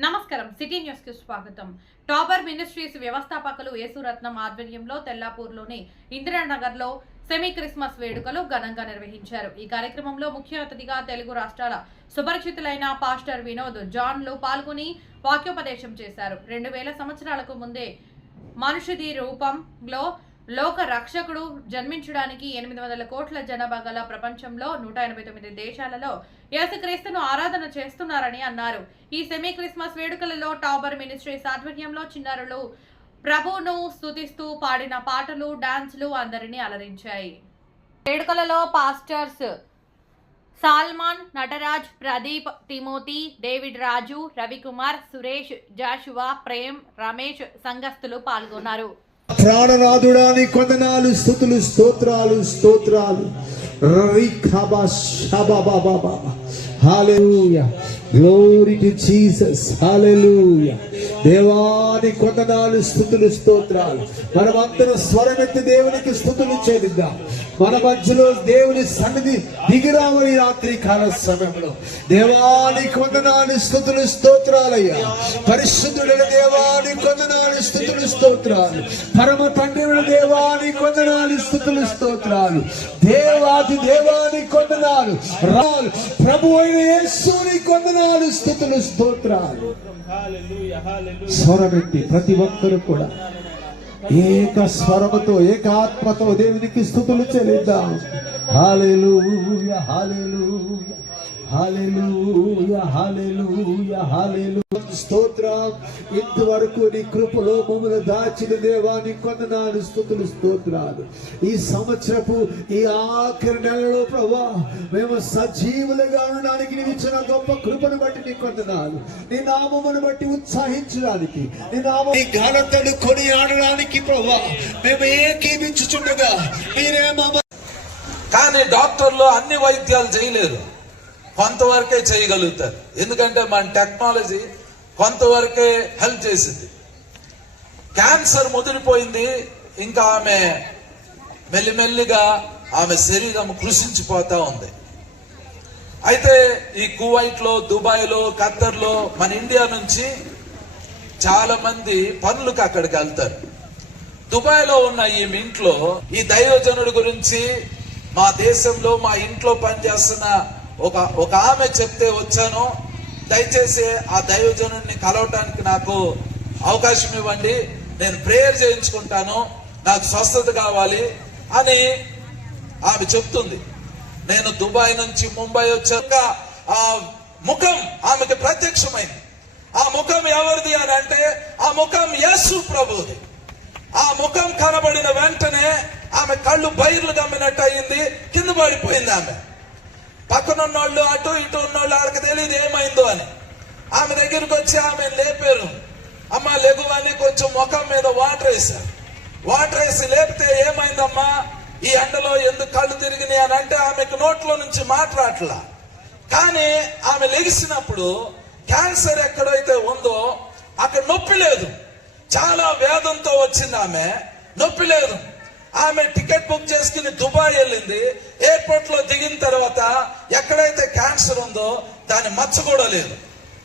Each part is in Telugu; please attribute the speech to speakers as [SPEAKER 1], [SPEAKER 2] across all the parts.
[SPEAKER 1] నమస్కారం. సిటీ న్యూస్కు స్వాగతం. టాబర్ మినిస్ట్రీస్ వ్యవస్థాపకులు యేసురత్నం ఆధ్వర్యంలో తెల్లాపూర్లోని ఇందిరానగర్లో సెమీ క్రిస్మస్ వేడుకలు ఘనంగా నిర్వహించారు. ఈ కార్యక్రమంలో ముఖ్య అతిథిగా తెలుగు రాష్ట్రాల సుపరిచితులైన పాస్టర్ వినోద్ జాన్లు పాల్గొని వాక్యోపదేశం చేశారు. రెండు వేల సంవత్సరాలకు ముందే మనుషుది రూపంలో లోక రక్షకుడు జన్మించడానికి ఎనిమిది వందల కోట్ల జనాభా గల ప్రపంచంలో నూట ఎనభై తొమ్మిది దేశాలలో యేసుక్రీస్తును ఆరాధన చేస్తున్నారని అన్నారు. ఈ సెమీ క్రిస్మస్ వేడుకలలో టాబర్ మినిస్ట్రీస్ ఆధ్వర్యంలో చిన్నారులు ప్రభువును స్తుతిస్తూ పాడిన పాటలు డాన్స్లు అందరినీ అలరించాయి. వేడుకలలో pastors Solomon Nataraj Pradeep Timothy David Raju Ravikumar Suresh Joshua Prem Ramesh సంఘస్థులు పాల్గొన్నారు.
[SPEAKER 2] ప్రాణనాథుడా నీ కొందనాలు స్థుతులు స్తోత్రాలు స్తోత్రాలు. రిఖబా బాబా hallelujah glory to Jesus hallelujah దేవాని కొందనాలు స్థుతులు స్తోత్రాలు. మనమందరం స్వరమెత్తి దేవునికి స్థుతులు చెల్లిద్దాం. మన మధ్యలో దేవుని సన్నిధి దిగిరావని రాత్రి కాల సమయంలో. దేవాని కొందనాలు స్థుతులు స్తోత్రాలయ్యా. పరిశుద్ధుడైన దేవాని కొందనాలు స్థుతులు స్తోత్రాలు. పరమ తండ్రి దేవాని కొందనాలు స్థుతులు స్తోత్రాలు. దేవాది దేవాని కొందనాలు రాలు ప్రభు అయిన యేసుని కొందనాలు స్థుతులు స్తోత్రాలు. స్వరమెత్తి ప్రతి ఒక్కరు కూడా ఏక స్వరముతో ఏకాత్మతో దేవునికి స్థుతులు చెల్లిద్దాం. హాలెలూయా హాలెలూయా హాలెలూయా హాలెలూయా హాలేలు స్తోత్రం. ఇంతవరకు నీ కృపలో మమ్మల్ని దాచిన దేవాన్ని కొందనాలు స్థుతులు స్తోత్రాలు. ఈ సంవత్సరపు ఈ ఆఖరి నెలలో ప్రభా మేము సజీవులుగా ఉండడానికి నీవు ఇచ్చిన గొప్ప కృపను బట్టి నీ కొందనాలు నీ నామమును బట్టి ఉత్సాహించడానికి నీ నామ నీ ఘనతను కొని ఆడడానికి ప్రభా మేము ఏకీపించుచుండగా మీరే
[SPEAKER 3] కానీ డాక్టర్లు అన్ని వైద్యాలు చేయలేరు. కొంతవరకే చేయగలుగుతారు. ఎందుకంటే మన టెక్నాలజీ కొంతవరకే హెల్ప్ చేసింది. క్యాన్సర్ ముదిరిపోయింది ఇంకా ఆమె మెల్లిమెల్లిగా ఆమె శరీరం కృషించిపోతా ఉంది. అయితే ఈ కువైట్లో దుబాయ్లో ఖత్తర్లో మన ఇండియా నుంచి చాలా మంది పనులకు అక్కడికి వెళ్తారు. దుబాయ్లో ఉన్న ఈ ఇంట్లో ఈ దైవజనుడి గురించి మా దేశంలో మా ఇంట్లో పనిచేస్తున్న ఒక ఒక ఆమె చెప్తే వచ్చాను దయచేసి ఆ దైవజనుడిని కలవటానికి నాకు అవకాశం ఇవ్వండి. నేను ప్రేయర్ చేయించుకుంటాను. నాకు స్వస్థత కావాలి అని ఆమె చెప్తుంది. నేను దుబాయ్ నుంచి ముంబై వచ్చాక ఆ ముఖం ఆమెకి ప్రత్యక్షమైంది. ఆ ముఖం ఎవరిది అని అంటే ఆ ముఖం యేసు ప్రభుది ఆ ముఖం కనబడిన వెంటనే ఆమె కళ్ళు బైర్లు గమ్మినట్టు అయింది. కింద పడిపోయింది ఆమె. పక్కన ఉన్నోళ్ళు అటు ఇటు ఉన్నోళ్ళు వాళ్ళకి తెలియదు ఏమైందో అని. ఆమె దగ్గరికి వచ్చి ఆమె లేపారు. అమ్మ లెగువని కొంచెం ముఖం మీద వాటర్ వేశారు వాటర్ వేసి లేపితే ఏమైందమ్మా? ఈ ఎండలో ఎందుకు కళ్ళు తిరిగినాయి అని అంటే ఆమెకు నోట్లో నుంచి మాట్లాడలా. కానీ ఆమె లెగిసినప్పుడు క్యాన్సర్ ఎక్కడైతే ఉందో అక్కడ నొప్పి లేదు. చాలా వేదంతో వచ్చింది ఆమె. నొప్పి లేదు. ఆమె టికెట్ బుక్ చేసుకుని దుబాయ్ వెళ్ళింది. ఎయిర్పోర్ట్లో దిగిన తర్వాత ఎక్కడైతే క్యాన్సర్ ఉందో దాని మచ్చ కూడా లేదు.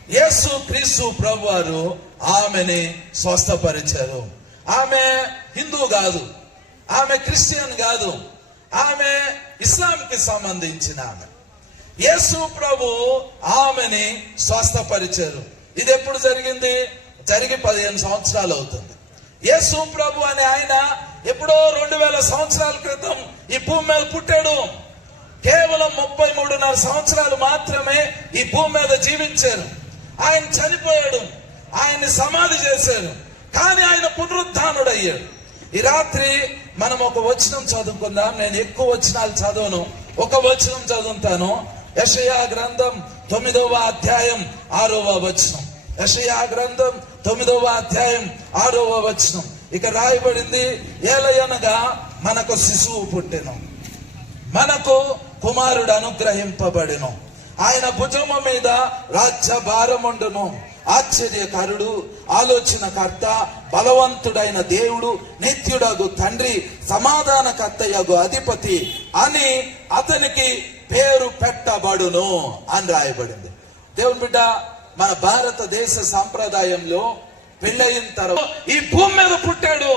[SPEAKER 3] యేసు క్రీస్తు ప్రభు వారు ఆమెని స్వస్థపరిచారు. ఆమె హిందూ కాదు. ఆమె క్రిస్టియన్ కాదు. ఆమె ఇస్లాంకి సంబంధించిన ఆమె. యేసు ప్రభు ఆమెని స్వస్థపరిచారు. ఇది ఎప్పుడు జరిగింది? జరిగి పదిహేను సంవత్సరాలు అవుతుంది. యేసు ప్రభు అనే ఆయన ఎప్పుడో రెండు వేల సంవత్సరాల క్రితం ఈ భూమి మీద పుట్టాడు. కేవలం ముప్పై మూడున్నర సంవత్సరాలు మాత్రమే ఈ భూమి మీద జీవించారు. ఆయన చనిపోయాడు. ఆయన్ని సమాధి చేశారు. కానీ ఆయన పునరుద్ధానుడు అయ్యాడు ఈ రాత్రి మనం ఒక వచనం చదువుకుందాం. నేను ఎక్కువ వచనాలు చదవను. ఒక వచనం చదువుతాను. యషయా గ్రంథం తొమ్మిదవ అధ్యాయం ఆరవ వచనం. యషయా గ్రంథం తొమ్మిదవ అధ్యాయం ఆరవ వచనం. ఇక రాయబడింది ఏలయనగా మనకు శిశువు పుట్టెను. మనకు కుమారుడు అనుగ్రహింపబడెను. ఆయన భుజము మీద రాజ్య భారముండును. ఆశ్చర్యకరుడు ఆలోచనకర్త బలవంతుడైన దేవుడు నిత్యుడగు తండ్రి సమాధానకర్తయగు అధిపతి అని అతనికి పేరు పెట్టబడును అని రాయబడింది. దేవుని బిడ్డ మన భారతదేశ సాంప్రదాయంలో పెళ్ళయిన తర్వాత ఈ భూమి మీద పుట్టాడు.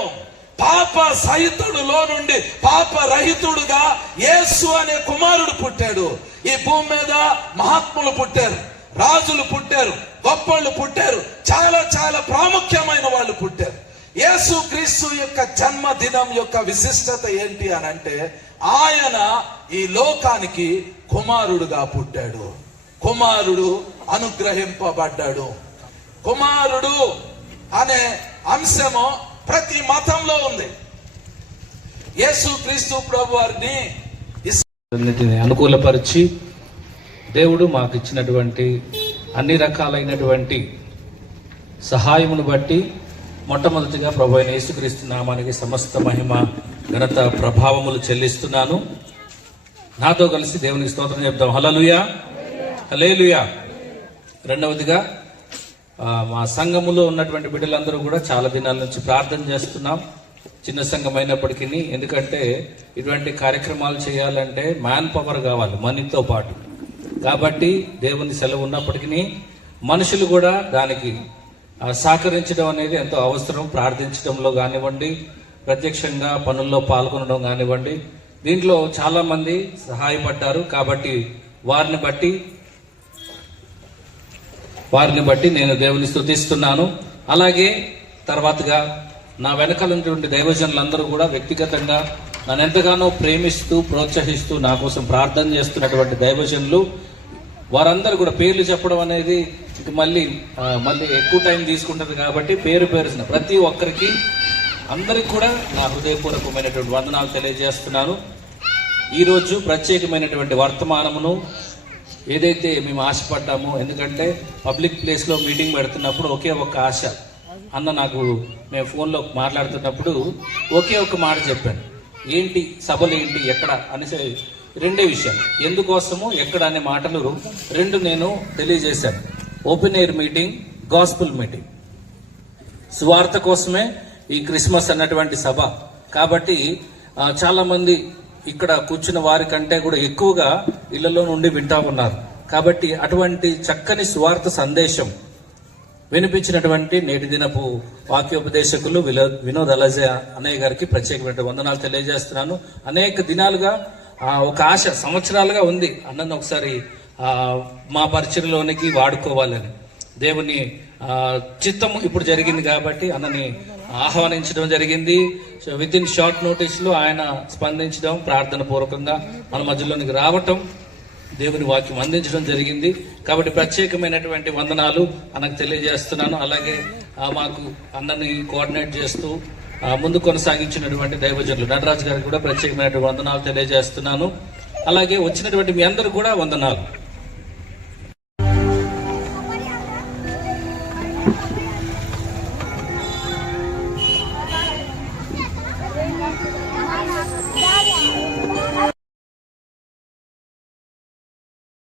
[SPEAKER 3] పాప సహితుడులో నుండి పాప రహితుడుగా యేసు అనే కుమారుడు పుట్టాడు. ఈ భూమి మీద మహాత్ములు పుట్టారు రాజులు పుట్టారు గొప్పళ్ళు పుట్టారు చాలా చాలా ప్రాముఖ్యమైన వాళ్ళు పుట్టారు. యేసు క్రీస్తు యొక్క జన్మదినం యొక్క విశిష్టత ఏంటి అని అంటే ఆయన ఈ లోకానికి కుమారుడుగా పుట్టాడు. కుమారుడు అనుగ్రహింపబడ్డాడు. కుమారుడు అనే అంశము ప్రతి మతంలో ఉంది. యేసు క్రీస్తు ప్రభు వారిని
[SPEAKER 4] అనుకూలపరిచి దేవుడు మాకు ఇచ్చినటువంటి అన్ని రకాలైనటువంటి సహాయమును బట్టి మొట్టమొదటిగా ప్రభు అయిన యేసుక్రీస్తు నామానికి సమస్త మహిమ ఘనత ప్రభావములు చెల్లిస్తున్నాను. నాతో కలిసి దేవునికి స్తోత్రం చెప్తాం హలలుయా హలేలుయా రెండవదిగా మా సంఘములో ఉన్నటువంటి బిడ్డలందరూ కూడా చాలా దినాల నుంచి ప్రార్థన చేస్తున్నాం. చిన్న సంఘం అయినప్పటికీ ఎందుకంటే ఇటువంటి కార్యక్రమాలు చేయాలంటే మ్యాన్ పవర్ కావాలి మనీతో పాటు. కాబట్టి దేవుని సెలవు ఉన్నప్పటికీ మనుషులు కూడా దానికి సహకరించడం అనేది ఎంతో అవసరం. ప్రార్థించడంలో కానివ్వండి ప్రత్యక్షంగా పనుల్లో పాల్గొనడం కానివ్వండి దీంట్లో చాలామంది సహాయపడ్డారు. కాబట్టి వారిని బట్టి వారిని బట్టి నేను దేవుని స్థుతిస్తున్నాను అలాగే తర్వాతగా నా వెనకాల ఉన్నటువంటి దైవజనులందరూ కూడా వ్యక్తిగతంగా నన్ను ఎంతగానో ప్రేమిస్తూ ప్రోత్సహిస్తూ నా కోసం ప్రార్థన చేస్తున్నటువంటి దైవజనులు వారందరూ కూడా పేర్లు చెప్పడం అనేది మళ్ళీ మళ్ళీ ఎక్కువ టైం తీసుకుంటుంది కాబట్టి పేరు పేరుసిన ప్రతి ఒక్కరికి అందరికి కూడా నా హృదయపూర్వకమైనటువంటి వందనాలు తెలియజేస్తున్నాను. ఈరోజు ప్రత్యేకమైనటువంటి వర్తమానమును ఏదైతే మేము ఆశపడ్డామో ఎందుకంటే పబ్లిక్ ప్లేస్లో మీటింగ్ పెడుతున్నప్పుడు ఒకే ఒక ఆశ. అన్న నాకు మేము ఫోన్లో మాట్లాడుతున్నప్పుడు ఒకే ఒక మాట చెప్పాను. ఏంటి సభలు ఏంటి ఎక్కడ అనేసి రెండే విషయం ఎందుకోసము ఎక్కడ అనే మాటలు రెండు నేను తెలియజేశాను. Open air meeting gospel meeting సువార్త కోసమే ఈ క్రిస్మస్ అన్నటువంటి సభ. కాబట్టి చాలామంది ఇక్కడ కూర్చున్న వారి కంటే కూడా ఎక్కువగా ఇళ్ళలో నుండి వింటా ఉన్నారు. కాబట్టి అటువంటి చక్కని స్వార్థ సందేశం వినిపించినటువంటి నేటి దినపు వాక్యోపదేశకులు విలో వినోద్ అలజే అన్నయ్య గారికి ప్రత్యేకమైన వందనాలు తెలియజేస్తున్నాను. అనేక దినాలుగా ఒక ఆశ సంవత్సరాలుగా ఉంది. అన్నను ఒకసారి మా పరిచయంలోనికి వాడుకోవాలని. దేవుని చిత్తం ఇప్పుడు జరిగింది కాబట్టి అన్నని ఆహ్వానించడం జరిగింది. విత్ ఇన్ షార్ట్ నోటీస్లో ఆయన స్పందించడం ప్రార్థన పూర్వకంగా మన మధ్యలోనికి రావటం దేవుని వాక్యం అందించడం జరిగింది. కాబట్టి ప్రత్యేకమైనటువంటి వందనాలు అన్నకు తెలియజేస్తున్నాను. అలాగే మాకు అన్నని కోఆర్డినేట్ చేస్తూ ముందు కొనసాగించినటువంటి దైవజనులు నటరాజు గారికి కూడా ప్రత్యేకమైనటువంటి వందనాలు తెలియజేస్తున్నాను. అలాగే వచ్చినటువంటి మీ అందరూ కూడా వందనాలు.